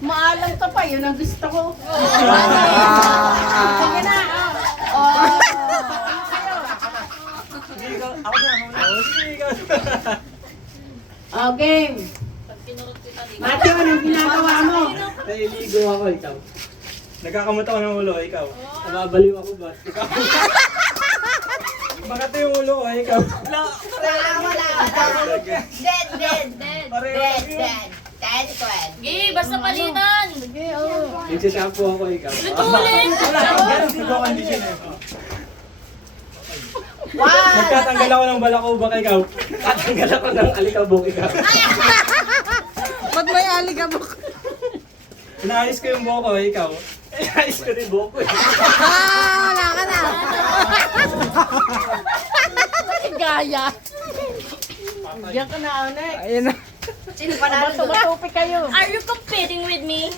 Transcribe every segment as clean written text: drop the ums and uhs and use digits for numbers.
Maalam ka pa, yun ang gusto ko. Sige na. Game. Matthew, anong ginagawa mo? Naliligo ako, ikaw. Nagkakamot ako ng ulo, ikaw. Nababaliw ako ba? Ikaw. Bakit yung ulo ko, ikaw? Wala. Dead. Gay, basta palitan. Nagsashampoo ako, ikaw. Ulit. Hindi ko condition eh. Nagtatanggal ako ng balakubak, ikaw. Tatanggal ako ng alikabok, ikaw. Ba't may alikabok? Inaayos ko yung buhok ko, ikaw. Inaayos ko rin buhok ko eh. Wala ka na. Gaya. Diyan ka na, Anek. Ayun na. Sino pa na? Tumatupi kayo. Are you competing with me?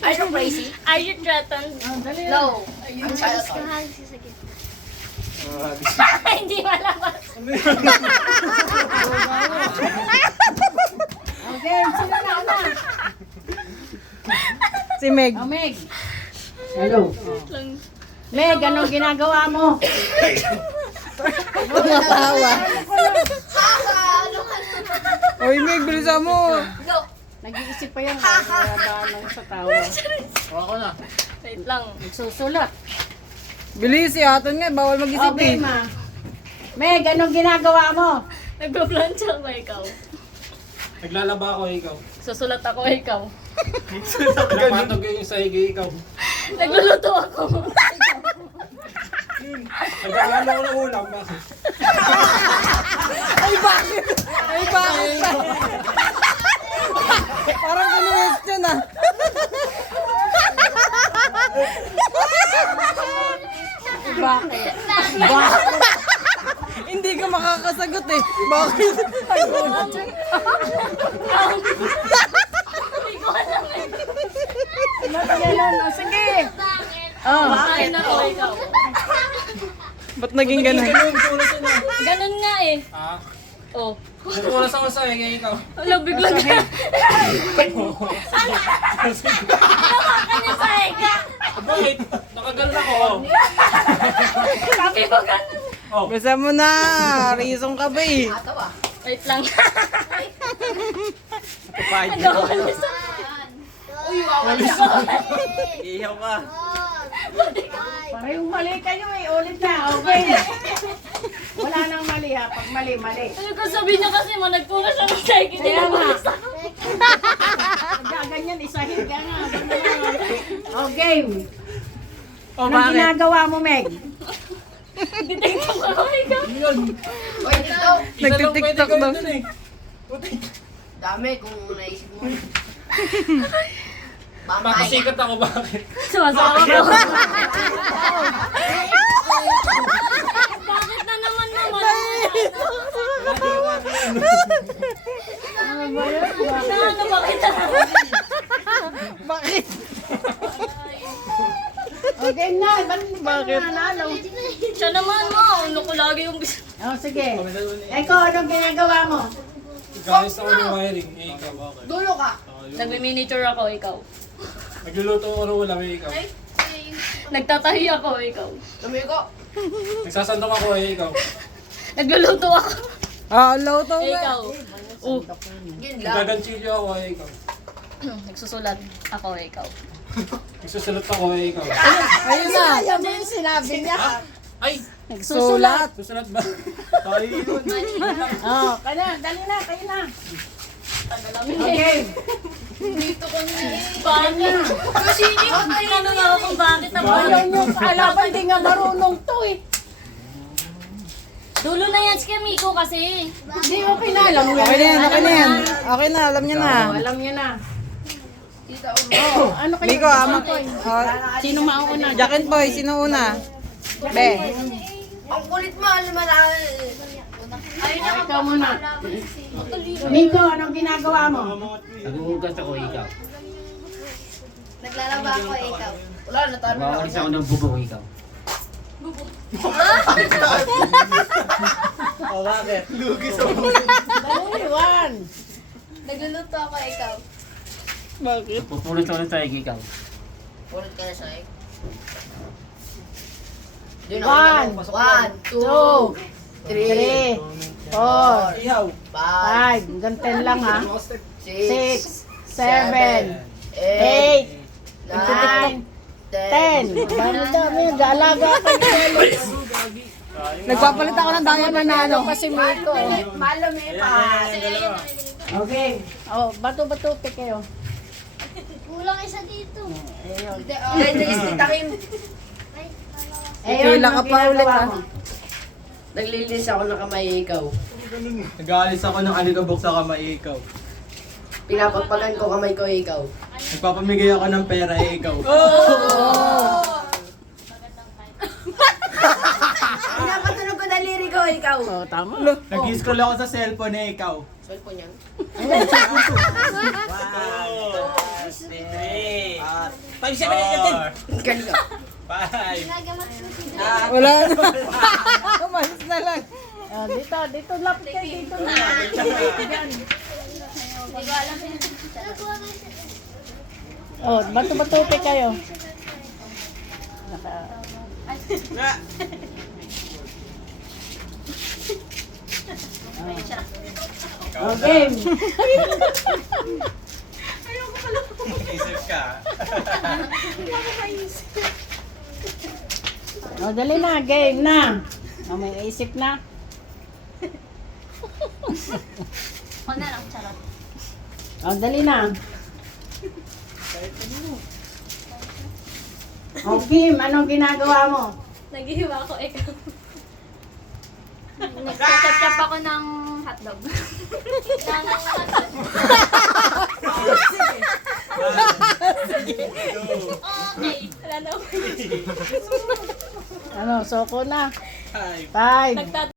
Are you crazy? Are you threatened? Dali na. No. I'm child. Hindi malabas. Game, sino na? Si Meg. Meg. Hello. Meg, anong ginagawa mo? Tumatawa. Oy, Meg, bilisan mo. No. Nag-iisip pa yan. Nagdadaanan sa tawa. Wait lang. Nagsusulat. Bilis, Aton nga. Bawal mag-isip Okay, eh. ma. Meg, anong ginagawa mo? Nagpa-plancha ba ikaw? Naglalaba ako, ikaw. Susulat ako ikaw. Napatog yung sahig, ikaw. Nagluluto ako. Naglalaba ako ng ulam, bakit? Ay, bakit? Ay, bakit? Parang question ah. Bakit? Hindi ka makakasagot eh. Bakit? Ay, Ganun, o sige. Oh, Bakit ako ikaw? ba't naging ganun? Ganun nga eh. Ha? Oh. Nagkulas ako sa sahig, ikaw. Wala, biglang na. Nakakanya sa eka. Bakit? Nakagalan ako. Sabi mo ganun. Oh. Bisa mo na. Reason ka ba eh. Wait lang. Kapahid Ano, walis Ihaw ka. parehong mali kayo eh. Ulit na, okay. Wala nang mali ha. Pag mali, mali. Ano ka sabi niya kasi mo, nagpura siya ng sahig. Hindi Kaya na nga. walis ako. Pag ganyan, isahin ka nga. O, game. O Anong ginagawa mo, Meg? Detective ako ikaw. Yun. Oy, dito. Nagtitiktok daw. Dami kung naisip mo. Papasikat ako, bakit? Sumasawa ka. Bakit na naman naman? Ano ba kita? Bakit? O, game na. Bakit? Nanalo. Siya naman mo. Ano ko lagi yung bis... O, sige. Eko, anong ginagawa mo? Gayos ako ng wiring, ikaw. Dulo ka. Nagmi-miniature ako, ikaw. Nagluluto ako ng ulam, ikaw. Nagtatahi ako, ikaw. Dumi ko. Nagsasandok ako, ikaw. Nagluluto ako. Ah, low to Ikaw. Oh. Yun lang. Gaganchilyo ako, ikaw. Nagsusulat ako, ikaw. Nagsusulat ako, ikaw. Ayun na. Ayaw mo yung sinabi niya. Ay! Sulat. Susulat ba? Tayo yun. O, kaya dali na, kayo na. Tagalamin Okay. Dito ko niya. Bakit? Kasi hindi ko tinanong ako kung bakit ang Ayaw nyo kaalaban, di nga marunong to eh. Dulo na yan si Kamiko kasi. Hindi, okay na. Alam mo Okay na yan, okay na yan. Okay na, alam niya na. Alam niya na. Tita, Oh, ano kayo? Miko, ama. Oh, Sino mauna? Jack and Boy, sino una? Be. ang kulit mo. Ano malaki. Ikaw muna. Nico, anong ginagawa mo? Naghuhugas ako, ikaw. Naglalaba ako, ikaw. Wala, natalo na. Makawalis ako ng bubong, ikaw. O, bakit? Lugis ako. Dali, one. Nagluluto ako, ikaw. Bakit? Pupulit-ulit tayo ikaw. Ulit ka na siya eh. 1, 1, 2, 3, 3, 4, Ihaw. 5, 5, hanggang 10 lang ha. 6, 6, 7, 8, 9, 10. Dami-dami, galaga pa yung Nagpapalit ako ng dami panalo. kasi Miko. Malo may pa. Okay. Oh, bato-bato pe kayo. Kulang isa dito. Ayun. Takim. Ayun, Pila ka ang pa ulit, ginagawa ha? mo. Naglilis ako ng kamay ikaw. Nag-aalis ako ng aligabok sa kamay ikaw. Pinapapalan ko kamay ko ikaw. Nagpapamigay ako ng pera ikaw. Pinapatunog ko daliri ko ikaw. Oh, tama. Nag-scroll ako sa cellphone ikaw. Cellphone yan. Kanina. Wala na. Umalis na lang. Oh, dito lapit kayo, dito na. Hindi ko alam yun. Oh, bato-bato pe kayo. Oh, game. Isip ka. Oh, dali na, game na. Oh, may isip na. Ako na lang, charot. Oh, dali na. Oh, Kim, anong ginagawa mo? Naghihiwa ako, ikaw. Nagkakatap ako ng hotdog. Ng hotdog. Okay. Wala na ako. Ano, soko na. 5. 5. Nagtat